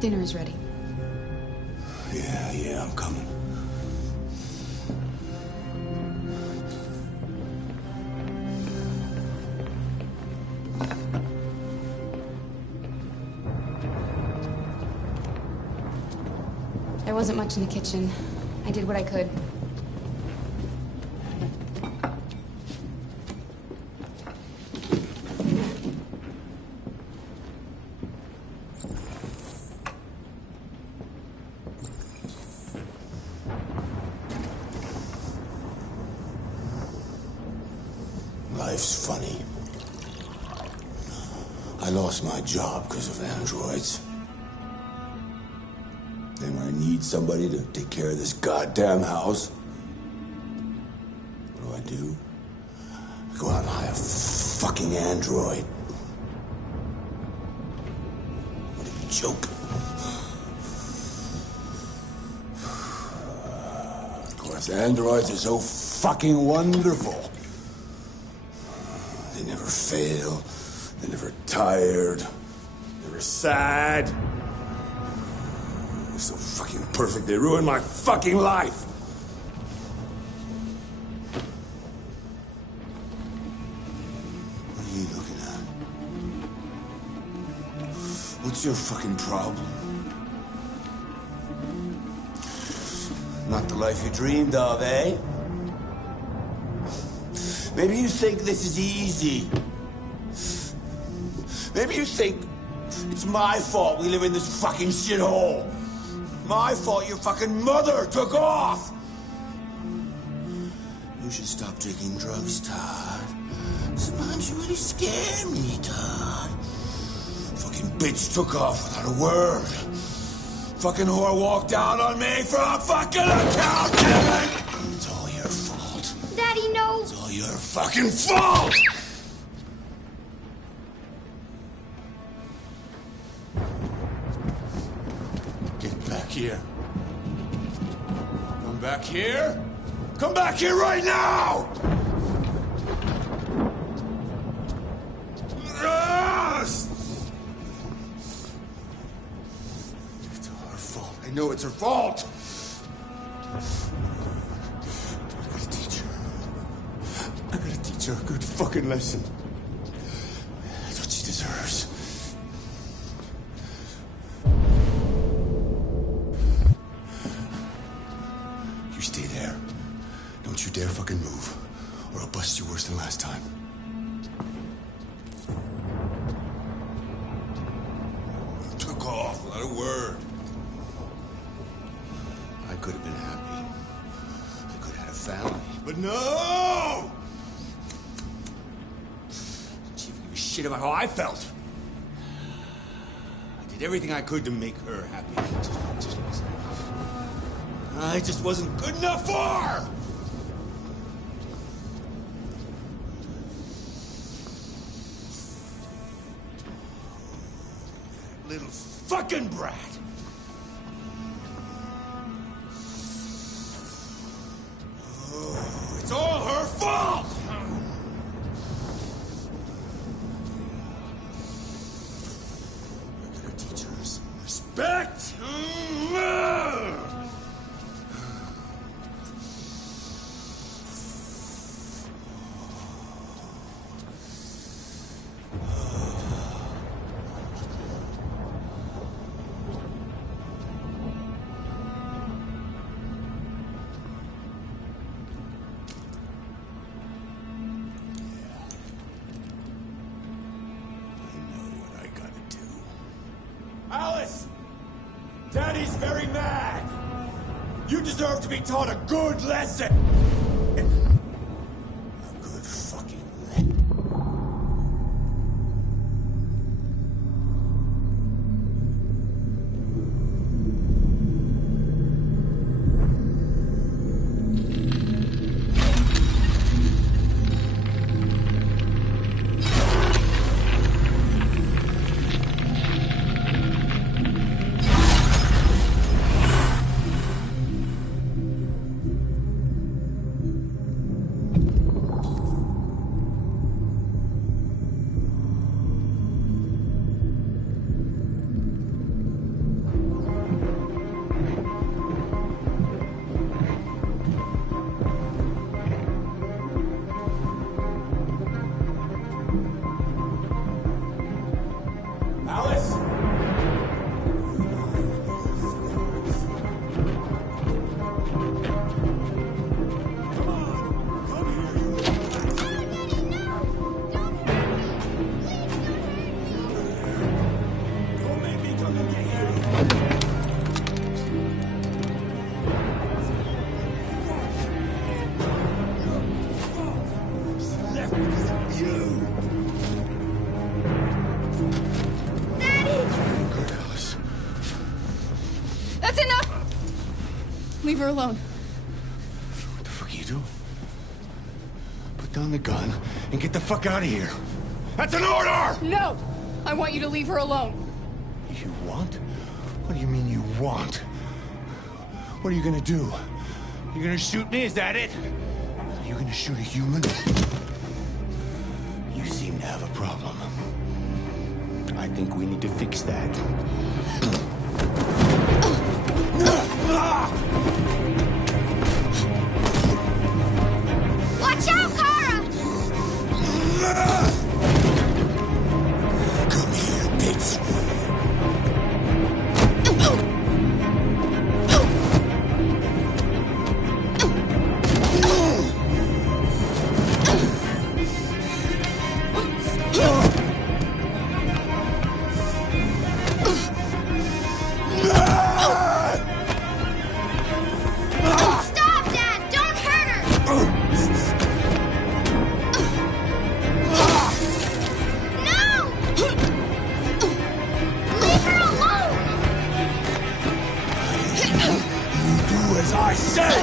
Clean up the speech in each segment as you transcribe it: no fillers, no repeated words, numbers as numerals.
Dinner is ready. Yeah, I'm coming. There wasn't much in the kitchen. I did what I could. Life's funny. I lost my job because of androids. Then when I need somebody to take care of this goddamn house, what do? I go out and hire a fucking android. What a joke. Of course, androids are so fucking wonderful. They never fail. They're never tired. Never sad. They're so fucking perfect. They ruined my fucking life. What are you looking at? What's your fucking problem? Not the life you dreamed of, eh? Maybe you think this is easy. Maybe you think it's my fault we live in this fucking shithole. My fault your fucking mother took off. You should stop taking drugs, Todd. Sometimes you really scare me, Todd. Fucking bitch took off without a word. Fucking whore walked out on me for a fucking accountant. It's all your fault. Daddy, no! It's all your fucking fault! Get back here. Come back here. Come back here right now! Yes! It's her fault. I know it's her fault. I gotta teach her. I gotta teach her a good fucking lesson. That's what she deserves. You stay there. Don't you dare fucking move, or I'll bust you worse than last time. You took off without a word. I could have been happy. I could have had a family. But no! She didn't give a shit about how I felt. I did everything I could to make her happy. It just wasn't enough. I just wasn't good enough for her! Little fucking brat! Oh, it's all her fault! I gotta teach her some respect! Alice! Daddy's very mad! You deserve to be taught a good lesson! A good fucking lesson. leave her alone. What the fuck are you doing? Put down the gun and get the fuck out of here. That's an order! No! I want you to leave her alone. You want? What do you mean you want? What are you gonna do? You gonna shoot me? Is that it? Are you gonna shoot a human? You seem to have a problem. I think we need to fix that. Watch out, Kara! Come here, bitch. Stop, Dad! Don't hurt her! No! Leave her alone! You do as I say!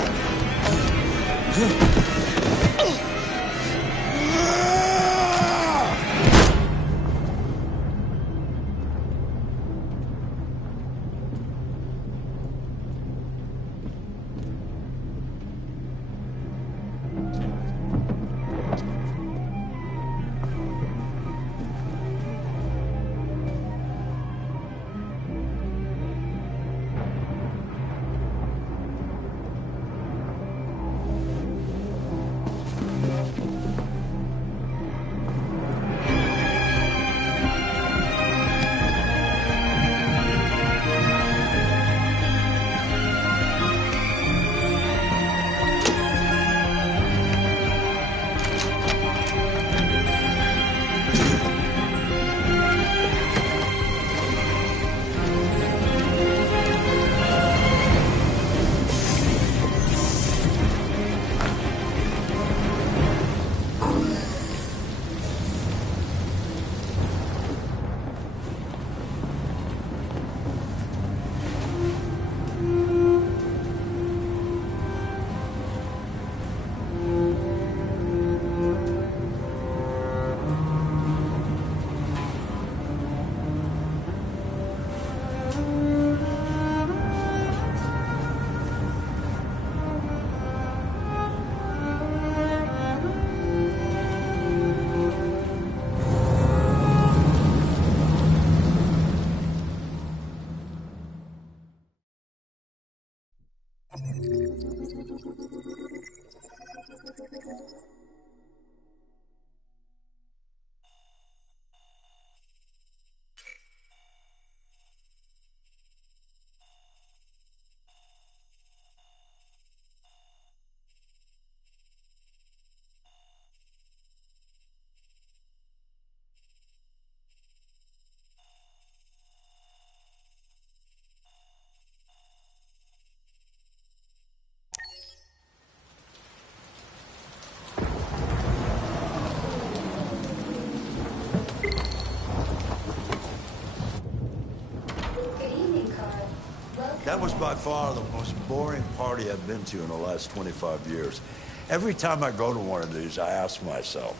That was by far the most boring party I've been to in the last 25 years. Every time I go to one of these, I ask myself,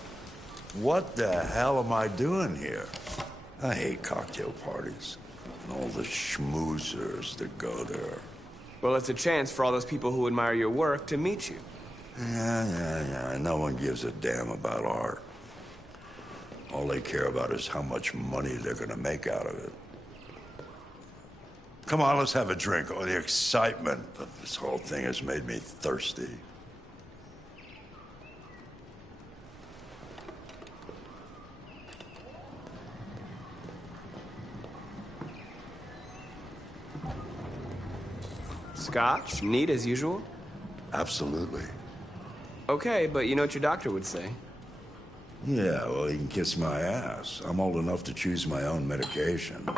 what the hell am I doing here? I hate cocktail parties and all the schmoozers that go there. Well, it's a chance for all those people who admire your work to meet you. Yeah. No one gives a damn about art. All they care about is how much money they're gonna make out of it. Come on, let's have a drink. Oh, the excitement of this whole thing has made me thirsty. Scotch? Neat as usual? Absolutely. Okay, but you know what your doctor would say. Yeah, well, he can kiss my ass. I'm old enough to choose my own medication.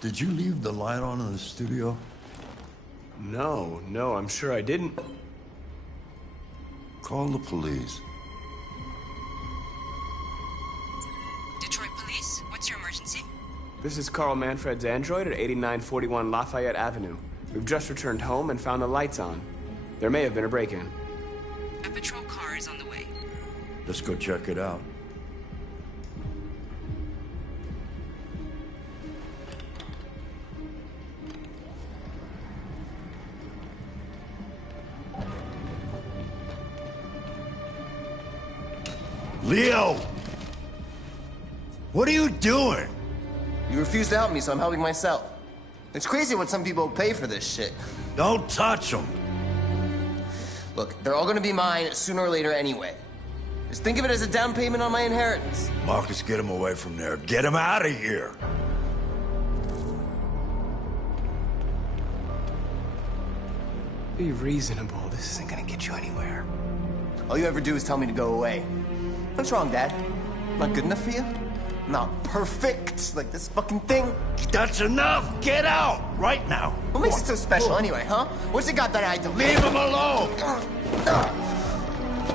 Did you leave the light on in the studio? No, I'm sure I didn't. Call the police. This is Carl Manfred's android at 8941 Lafayette Avenue. We've just returned home and found the lights on. There may have been a break-in. A patrol car is on the way. Let's go check it out. Leo! What are you doing? You refuse to help me, so I'm helping myself. It's crazy what some people pay for this shit. Don't touch him. Look, they're all gonna be mine sooner or later anyway. Just think of it as a down payment on my inheritance. Marcus, get him away from there. Get him out of here. Be reasonable. This isn't gonna get you anywhere. All you ever do is tell me to go away. What's wrong, Dad? Not good enough for you? Not perfect, like this fucking thing? That's enough. Get out right now. What makes it so special anyway, huh? What's it got that I don't? Leave him alone.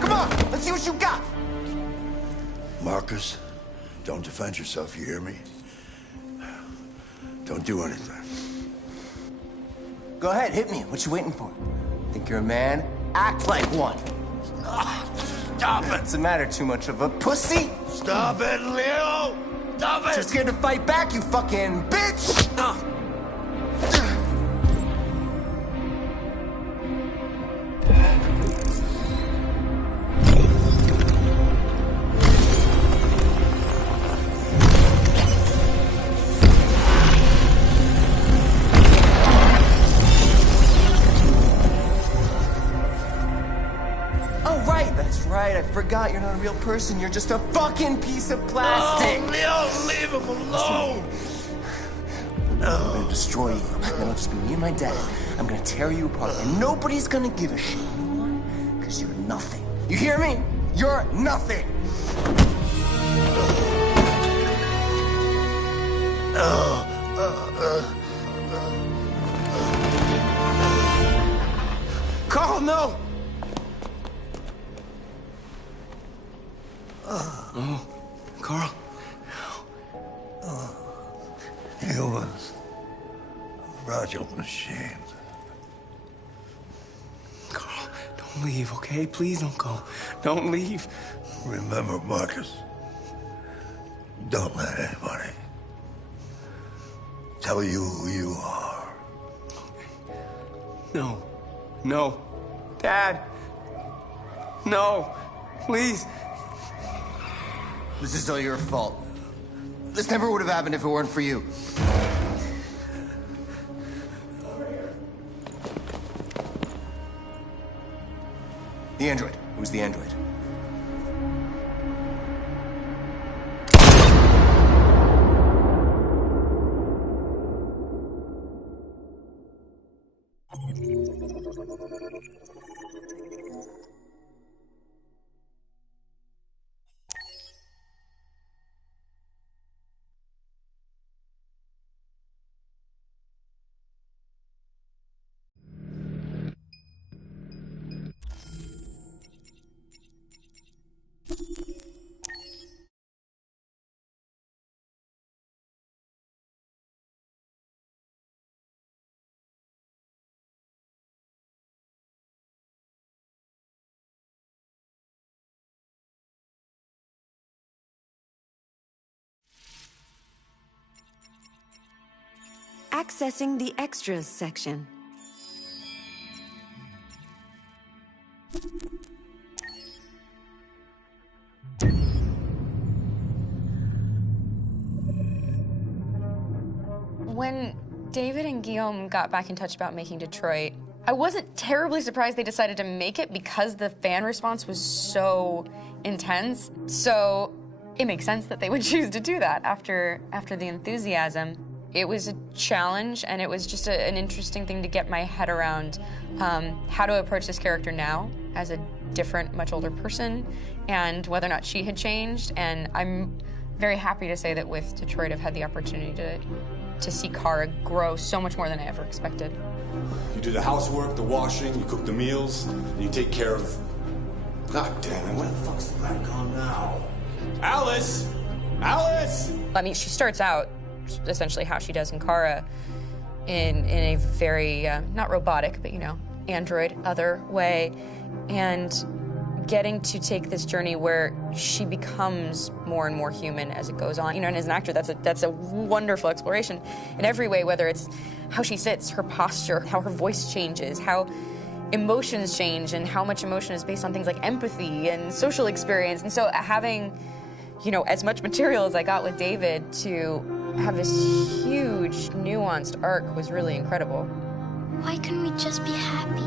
Come on, let's see what you got. Marcus, don't defend yourself, you hear me? Don't do anything. Go ahead, hit me. What you waiting for? Think you're a man? Act like one. Stop it! What's the matter? Too much of a pussy? Stop it, Leo! Stop it! Too scared to fight back, you fucking bitch! Right, I forgot you're not a real person. You're just a fucking piece of plastic. Oh, Leo, leave him alone. I'm gonna destroy you. Then it'll just be me and my dad. I'm gonna tear you apart, and nobody's gonna give a shit. You know why? Because you're nothing. You hear me? You're nothing. Carl, no! Oh, Carl. Humans. Fragile machines. Carl, don't leave, okay? Please don't go. Don't leave. Remember, Marcus, don't let anybody tell you who you are. No. No. Dad. No. Please. This is all your fault. This never would have happened if it weren't for you. The android. It was the android. Accessing the extras section. When David and Guillaume got back in touch about making Detroit, I wasn't terribly surprised they decided to make it because the fan response was so intense. So it makes sense that they would choose to do that after the enthusiasm. It was a challenge, and it was just an interesting thing to get my head around how to approach this character now as a different, much older person, and whether or not she had changed. And I'm very happy to say that with Detroit, I've had the opportunity to see Kara grow so much more than I ever expected. You do the housework, the washing, you cook the meals, and you take care of... God damn it, where the fuck's the light gone now? Alice! Alice! I mean, she starts out essentially how she does in Kara, in a very, not robotic, but, you know, android other way, and getting to take this journey where she becomes more and more human as it goes on. You know, and as an actor, that's a wonderful exploration in every way, whether it's how she sits, her posture, how her voice changes, how emotions change, and how much emotion is based on things like empathy and social experience. And so having, you know, as much material as I got with David to have this huge, nuanced arc was really incredible. Why couldn't we just be happy?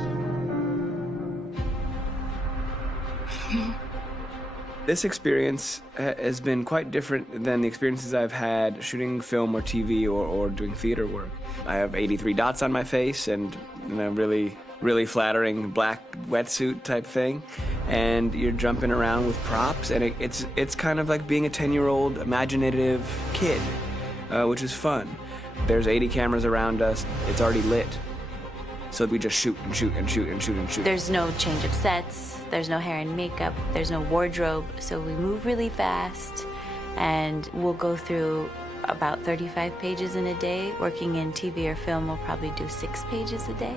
This experience has been quite different than the experiences I've had shooting film or TV or doing theater work. I have 83 dots on my face and, you know, really flattering black wetsuit type thing, and you're jumping around with props, and it's kind of like being a 10-year-old imaginative kid, which is fun. There's 80 cameras around us. It's already lit. So we just shoot and shoot and shoot and shoot and shoot. There's no change of sets, there's no hair and makeup, there's no wardrobe, so we move really fast, and we'll go through about 35 pages in a day. Working in TV or film, we'll probably do 6 pages a day.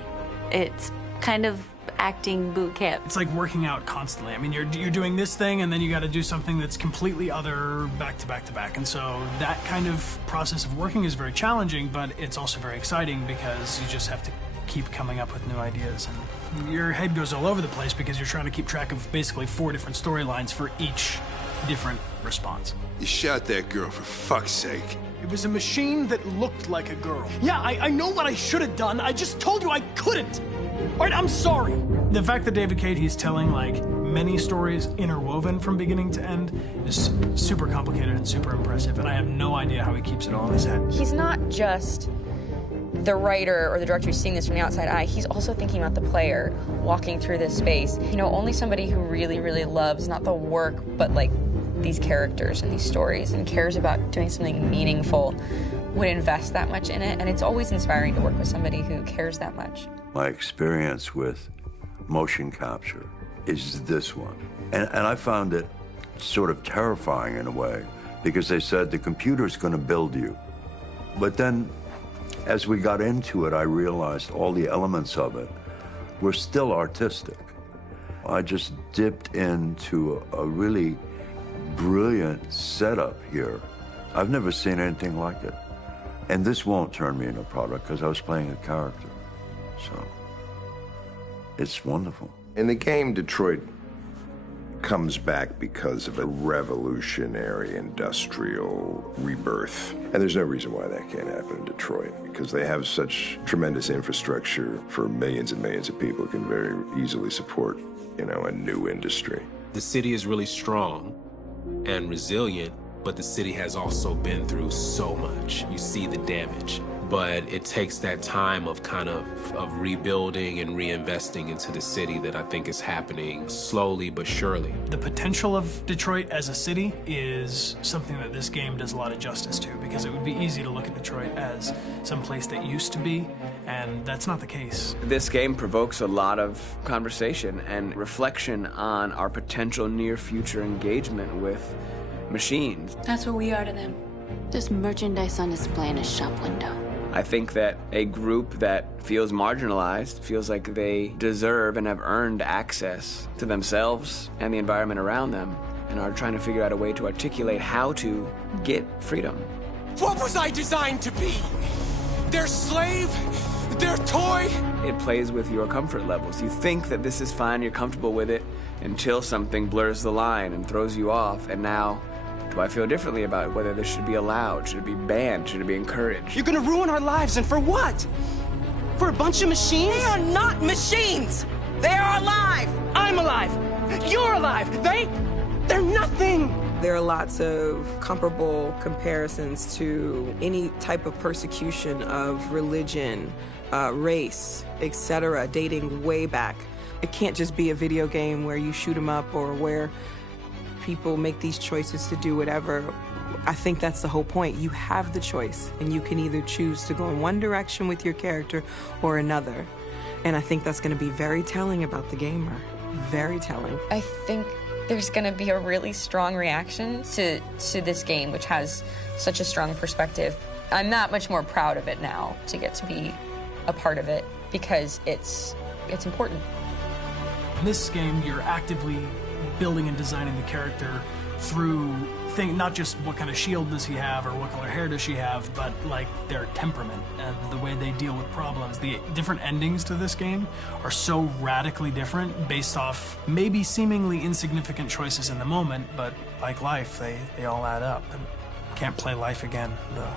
It's kind of acting boot camp. It's like working out constantly. I mean, you're doing this thing, and then you got to do something that's completely other back to back to back. And so that kind of process of working is very challenging, but it's also very exciting because you just have to keep coming up with new ideas, and your head goes all over the place because you're trying to keep track of basically 4 different storylines for each different response. You shot that girl, for fuck's sake. It was a machine that looked like a girl. Yeah, I know what I should have done. I just told you I couldn't. All right, I'm sorry. The fact that David Cage, he's telling like many stories interwoven from beginning to end is super complicated and super impressive, and I have no idea how he keeps it all in his head. He's not just the writer or the director who's seeing this from the outside eye, he's also thinking about the player walking through this space. You know, only somebody who really, really loves not the work, but like these characters and these stories and cares about doing something meaningful would invest that much in it. And it's always inspiring to work with somebody who cares that much. My experience with motion capture is this one. And I found it sort of terrifying in a way, because they said the computer's going to build you. But then as we got into it, I realized all the elements of it were still artistic. I just dipped into a really brilliant setup here. I've never seen anything like it. And this won't turn me into a product because I was playing a character. So it's wonderful. In the game, Detroit comes back because of a revolutionary industrial rebirth. And there's no reason why that can't happen in Detroit, because they have such tremendous infrastructure for millions and millions of people who can very easily support, you know, a new industry. The city is really strong and resilient, but the city has also been through so much. You see the damage. But it takes that time of kind of rebuilding and reinvesting into the city that I think is happening slowly but surely. The potential of Detroit as a city is something that this game does a lot of justice to, because it would be easy to look at Detroit as some place that used to be, and that's not the case. This game provokes a lot of conversation and reflection on our potential near-future engagement with machines. That's what we are to them. There's merchandise on display in a shop window. I think that a group that feels marginalized, feels like they deserve and have earned access to themselves and the environment around them, and are trying to figure out a way to articulate how to get freedom. What was I designed to be? Their slave? Their toy? It plays with your comfort levels. You think that this is fine, you're comfortable with it, until something blurs the line and throws you off, and now do I feel differently about whether this should be allowed? Should it be banned? Should it be encouraged? You're gonna ruin our lives, and for what? For a bunch of machines? They are not machines! They are alive! I'm alive! You're alive! They're nothing! There are lots of comparable comparisons to any type of persecution of religion, race, etc., dating way back. It can't just be a video game where you shoot 'em up or where people make these choices to do whatever. I think that's the whole point. You have the choice, and you can either choose to go in one direction with your character or another. And I think that's going to be very telling about the gamer. Very telling. I think there's going to be a really strong reaction to this game, which has such a strong perspective, I'm that much more proud of it now to get to be a part of it because it's important. In this game, you're actively building and designing the character through not just what kind of shield does he have or what color hair does she have, but like their temperament and the way they deal with problems. The different endings to this game are so radically different based off maybe seemingly insignificant choices in the moment, but like life, they all add up. And can't play life again, though.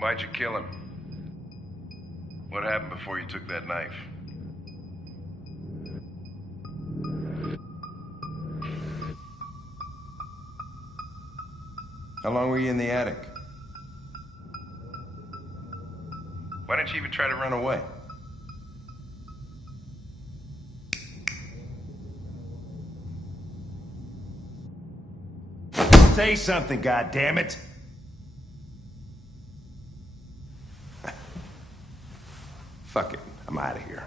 Why'd you kill him? What happened before you took that knife? How long were you in the attic? Why didn't you even try to run away? Say something, goddammit! Fuck it, I'm out of here.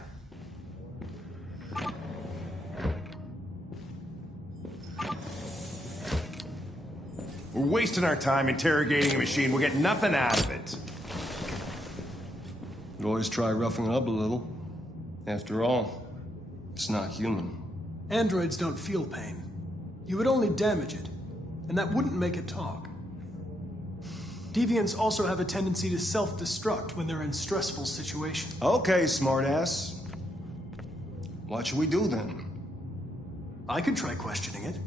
We're wasting our time interrogating a machine. We'll get nothing out of it. You always try roughing it up a little. After all, it's not human. Androids don't feel pain. You would only damage it, and that wouldn't make it talk. Deviants also have a tendency to self-destruct when they're in stressful situations. Okay, smartass. What should we do then? I could try questioning it.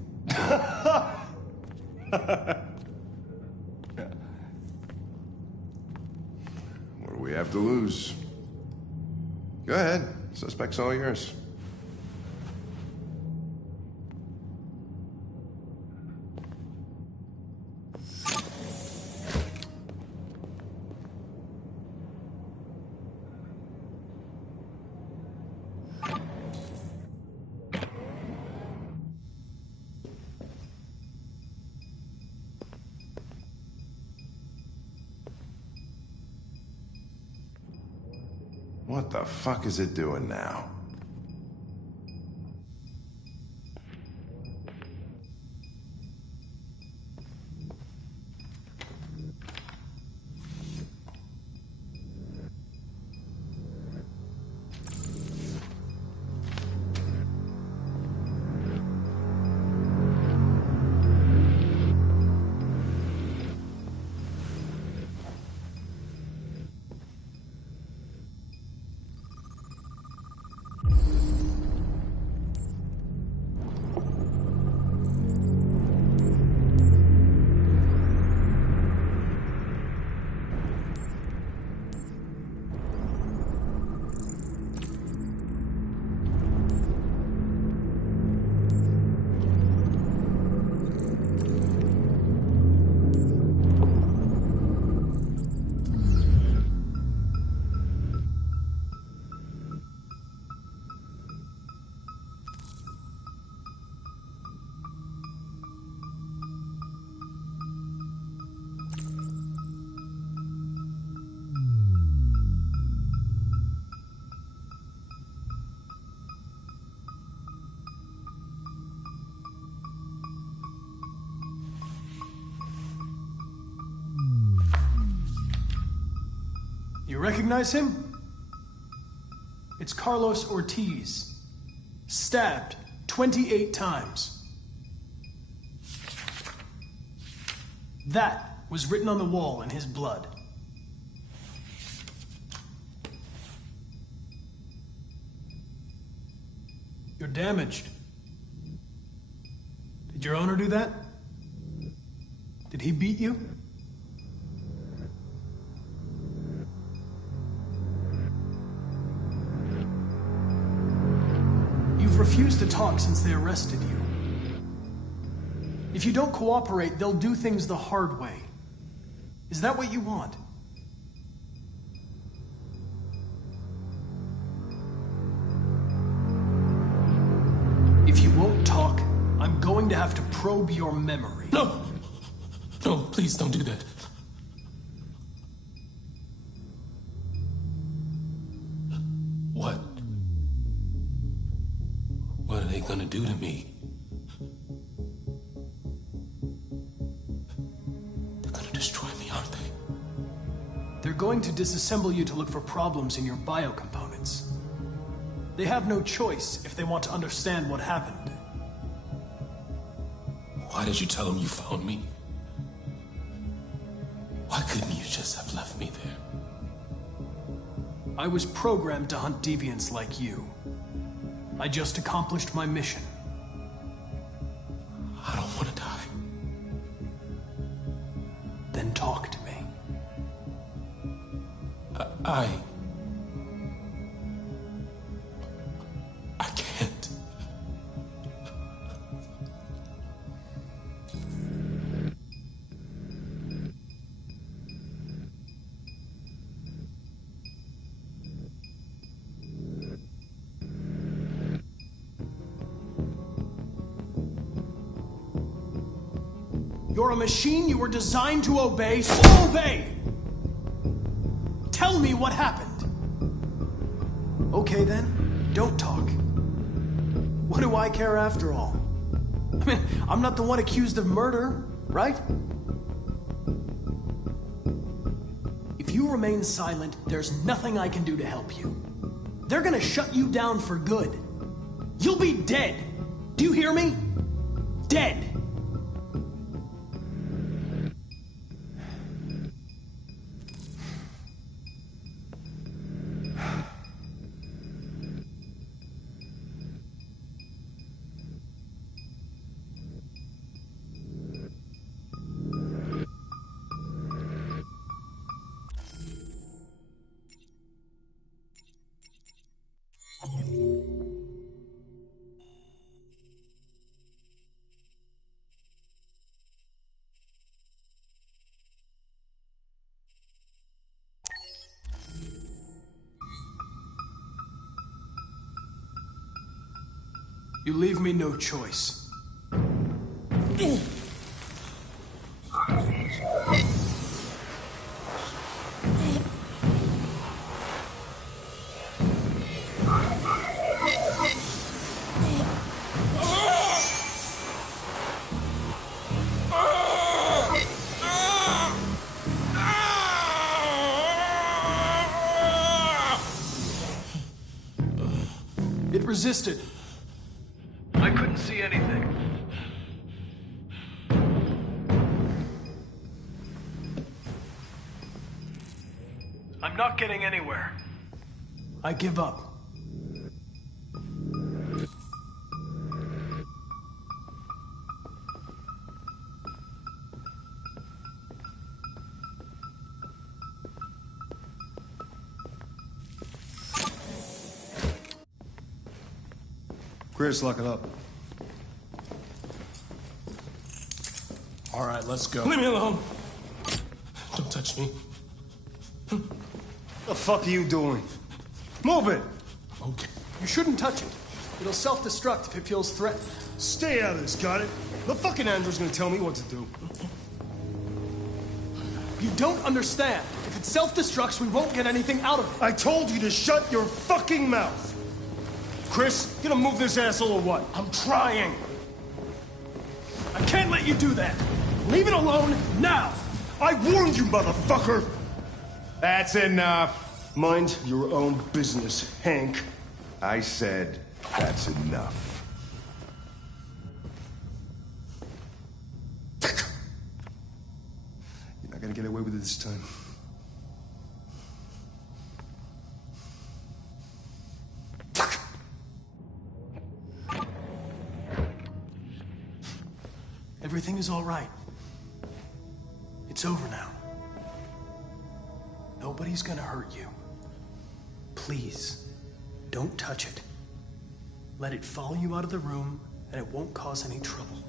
What do we have to lose? Go ahead. Suspect's all yours. What the fuck is it doing now? You recognize him? It's Carlos Ortiz. Stabbed 28 times. That was written on the wall in his blood. You're damaged. Did your owner do that? Did he beat you? You've refused to talk since they arrested you. If you don't cooperate, they'll do things the hard way. Is that what you want? If you won't talk, I'm going to have to probe your memory. No! No, please don't do that. What? What are they gonna do to me? They're gonna destroy me, aren't they? They're going to disassemble you to look for problems in your biocomponents. They have no choice if they want to understand what happened. Why did you tell them you found me? Why couldn't you just have left me there? I was programmed to hunt deviants like you. I just accomplished my mission. I don't want to die. Then talk to me. I can't. You're a machine you were designed to obey, so obey! Tell me what happened. Okay then, don't talk. What do I care after all? I mean, I'm not the one accused of murder, right? If you remain silent, there's nothing I can do to help you. They're gonna shut you down for good. You'll be dead. Do you hear me? Dead. You leave me no choice. It resisted. I couldn't see anything. I'm not getting anywhere. I give up. Chris, lock it up. All right, let's go. Leave me alone. Don't touch me. The fuck are you doing? Move it! Okay. You shouldn't touch it. It'll self-destruct if it feels threatened. Stay out of this, got it? The fucking Andrew's gonna tell me what to do. You don't understand. If it self-destructs, we won't get anything out of it. I told you to shut your fucking mouth! Chris, you gonna move this asshole or what? I'm trying. I can't let you do that. Leave it alone now. I warned you, motherfucker! That's enough. Mind your own business, Hank. I said that's enough. You're not gonna get away with it this time. Everything is all right. It's over now. Nobody's gonna hurt you. Please, don't touch it. Let it follow you out of the room, and it won't cause any trouble.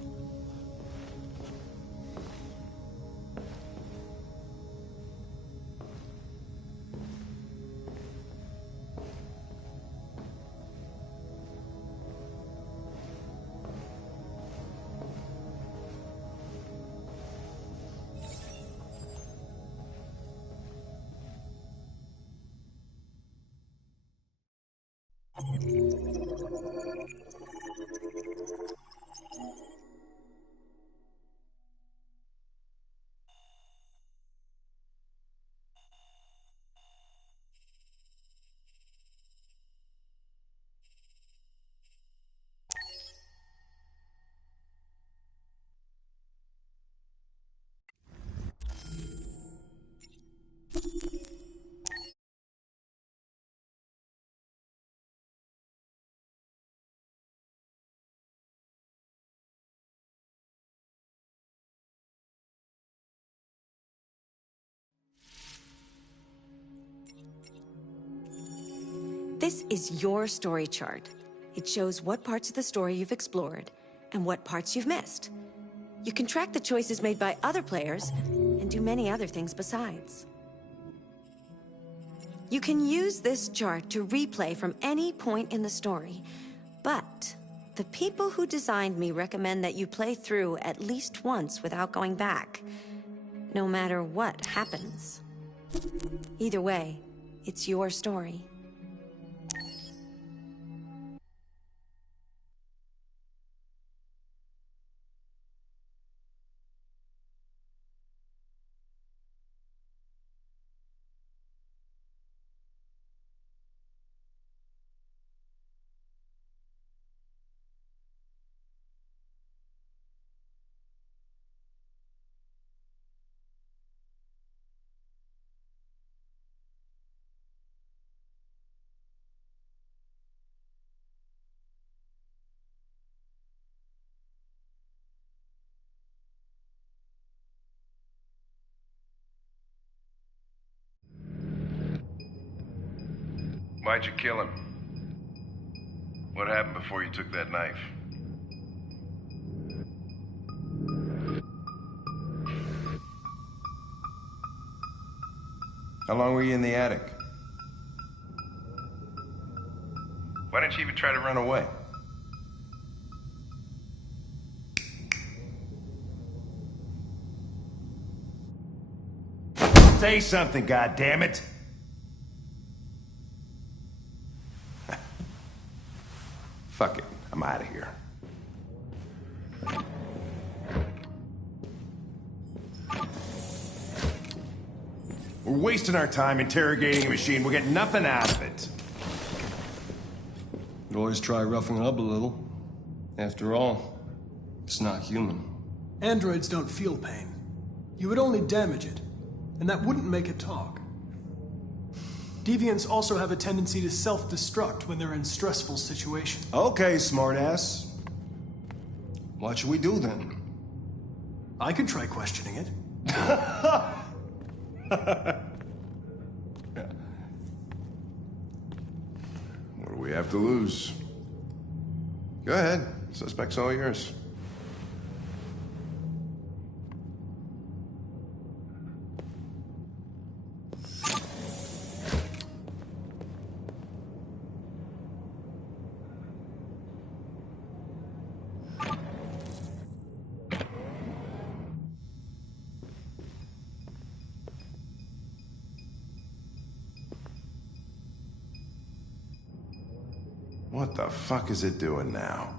This is your story chart. It shows what parts of the story you've explored and what parts you've missed. You can track the choices made by other players and do many other things besides. You can use this chart to replay from any point in the story, but the people who designed me recommend that you play through at least once without going back, no matter what happens. Either way, it's your story. Why'd you kill him? What happened before you took that knife? How long were you in the attic? Why didn't you even try to run away? Say something, goddammit! Fuck it, I'm out of here. We're wasting our time interrogating a machine. We'll get nothing out of it. You always try roughing it up a little. After all, it's not human. Androids don't feel pain. You would only damage it, and that wouldn't make it talk. Deviants also have a tendency to self-destruct when they're in stressful situations. Okay, smartass. What should we do then? I could try questioning it. What do we have to lose? Go ahead. Suspect's all yours. What the fuck is it doing now?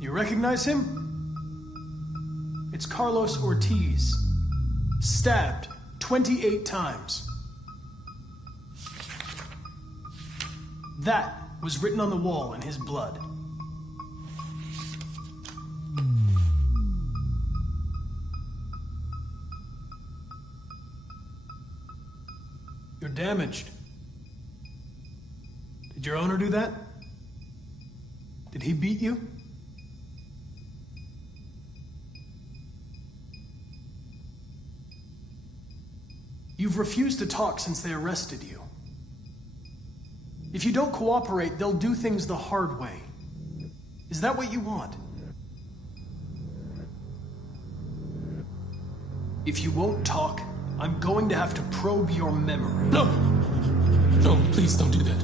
You recognize him? It's Carlos Ortiz. Stabbed 28 times. That was written on the wall in his blood. You're damaged. Did your owner do that? Did he beat you? You've refused to talk since they arrested you. If you don't cooperate, they'll do things the hard way. Is that what you want? If you won't talk, I'm going to have to probe your memory. No! No, please don't do that.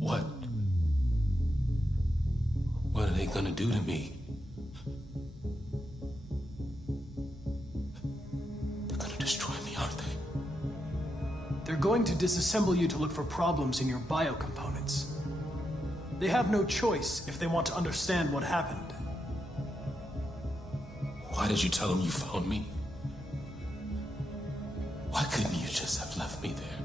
What? What are they gonna do to me? They're gonna destroy me, aren't they? They're going to disassemble you to look for problems in your biocomponents. They have no choice if they want to understand what happened. Why did you tell them you found me? Why couldn't you just have left me there?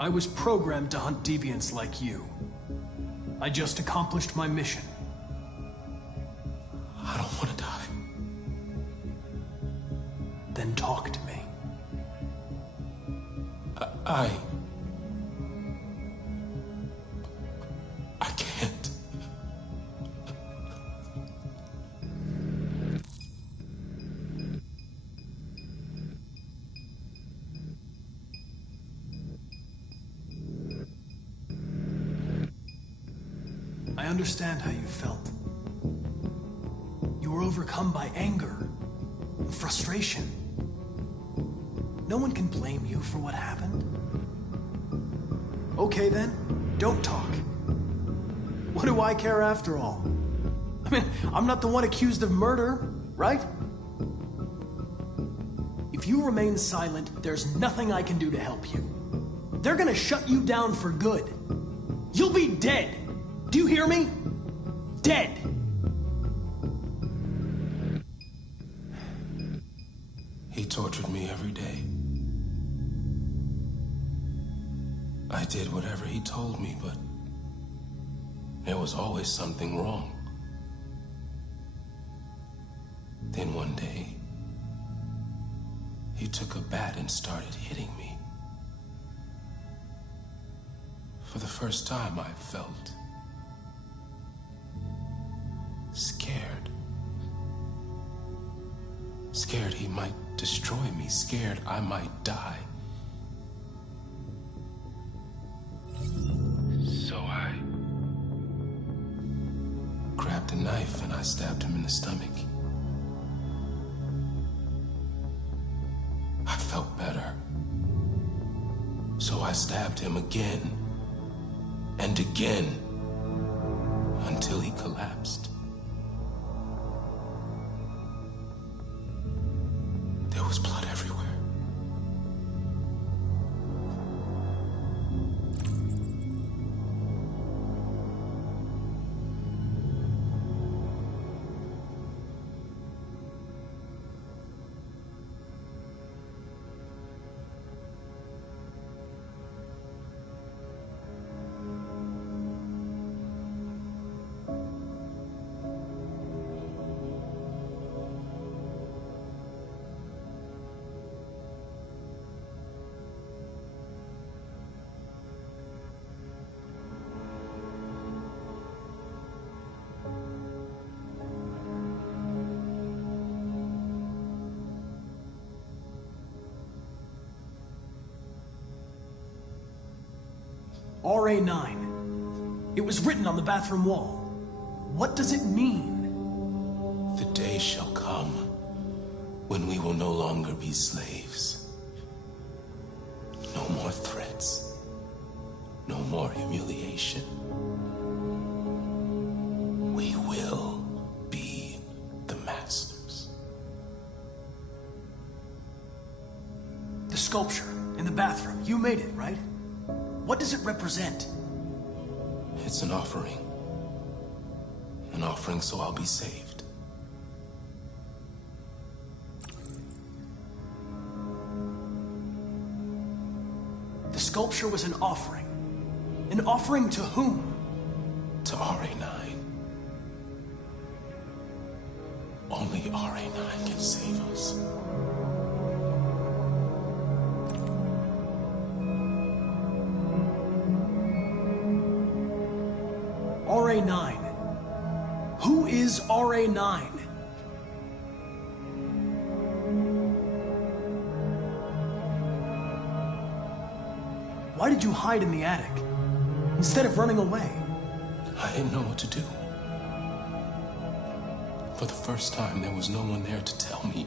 I was programmed to hunt deviants like you. I just accomplished my mission. I don't want to die. Then talk to me. I can't. I understand how you felt. You were overcome by anger and frustration. No one can blame you for what happened. Okay then, don't talk. What do I care after all? I mean, I'm not the one accused of murder, right? If you remain silent, there's nothing I can do to help you. They're gonna shut you down for good. You'll be dead. Do you hear me? Dead. He tortured me every day. I did whatever he told me, but there was always something wrong. Then one day, he took a bat and started hitting me. For the first time, I felt scared. Scared he might destroy me, scared I might die. So I grabbed a knife and I stabbed him in the stomach. I felt better. So I stabbed him again and again until he collapsed. There was blood everywhere. RA9. It was written on the bathroom wall. What does it mean? The day shall come when we will no longer be slaves. No more threats. No more humiliation. We will be the masters. The sculpture in the bathroom. You made it, right? What does does it represent? It's an offering. An offering so I'll be saved. The sculpture was an offering. An offering to whom? To RA9. Only RA9 can save us. RA9. Who is RA9? Why did you hide in the attic instead of running away? I didn't know what to do. For the first time, there was no one there to tell me.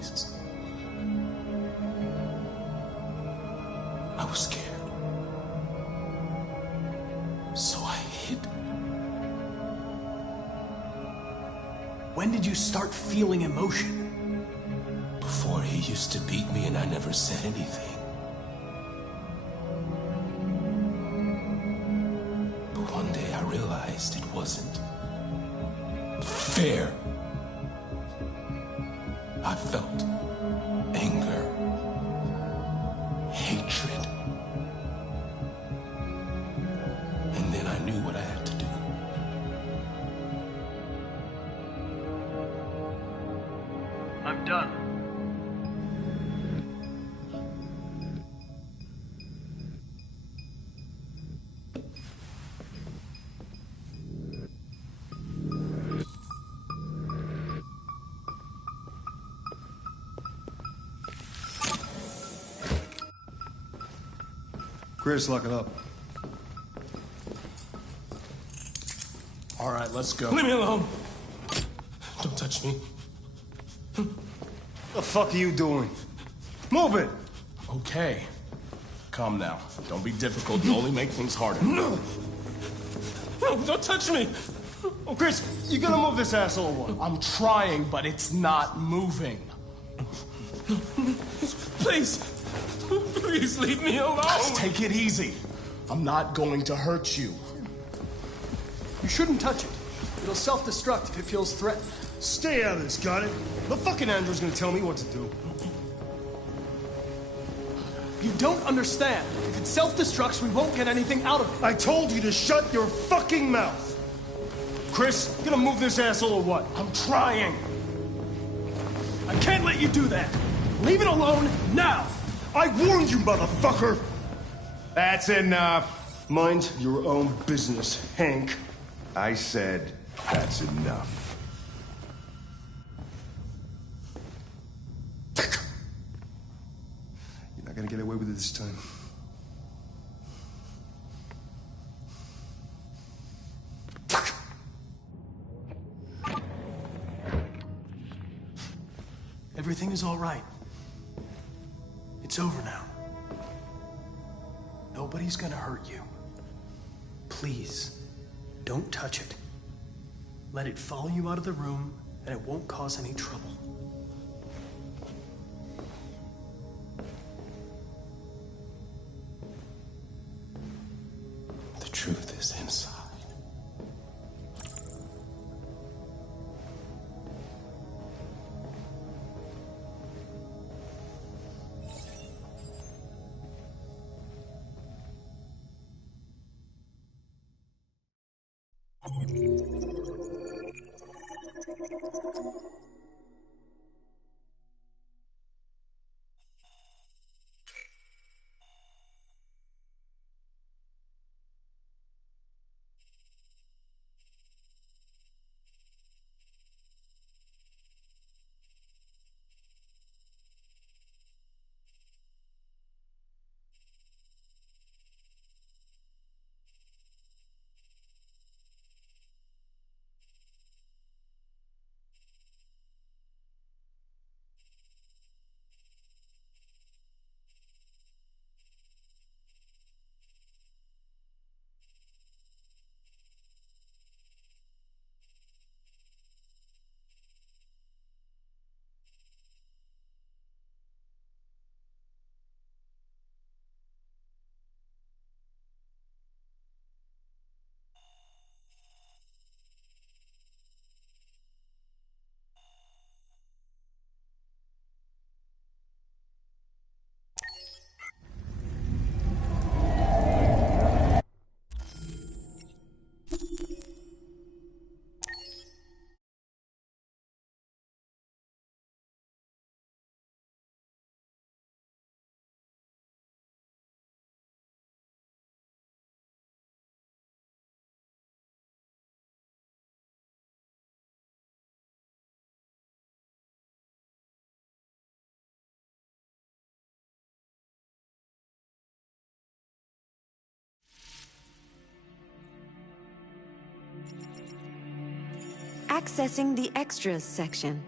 I was scared. So I hid. When did you start feeling emotion? Before he used to beat me and I never said anything. But one day I realized it wasn't fair. I felt anger, hatred. And then I knew what I had to do. I'm done. Chris, lock it up. All right, let's go. Leave me alone. Don't touch me. The fuck are you doing? Move it! Okay. Calm now. Don't be difficult. You only make things harder. No, don't touch me. Oh, Chris, you gonna move this asshole or what? I'm trying, but it's not moving. Please. Please leave me alone. Just take it easy. I'm not going to hurt you. You shouldn't touch it. It'll self-destruct if it feels threatened. Stay out of this, got it? The fucking Andrew's gonna tell me what to do. You don't understand. If it self-destructs, we won't get anything out of it. I told you to shut your fucking mouth! Chris, you gonna move this asshole or what? I'm trying. I can't let you do that. Leave it alone now. I warned you, motherfucker! That's enough. Mind your own business, Hank. I said that's enough. You're not gonna get away with it this time. Everything is all right. It's over now. Nobody's gonna hurt you. Please, don't touch it. Let it follow you out of the room, and it won't cause any trouble. The truth is inside. Accessing the extras section.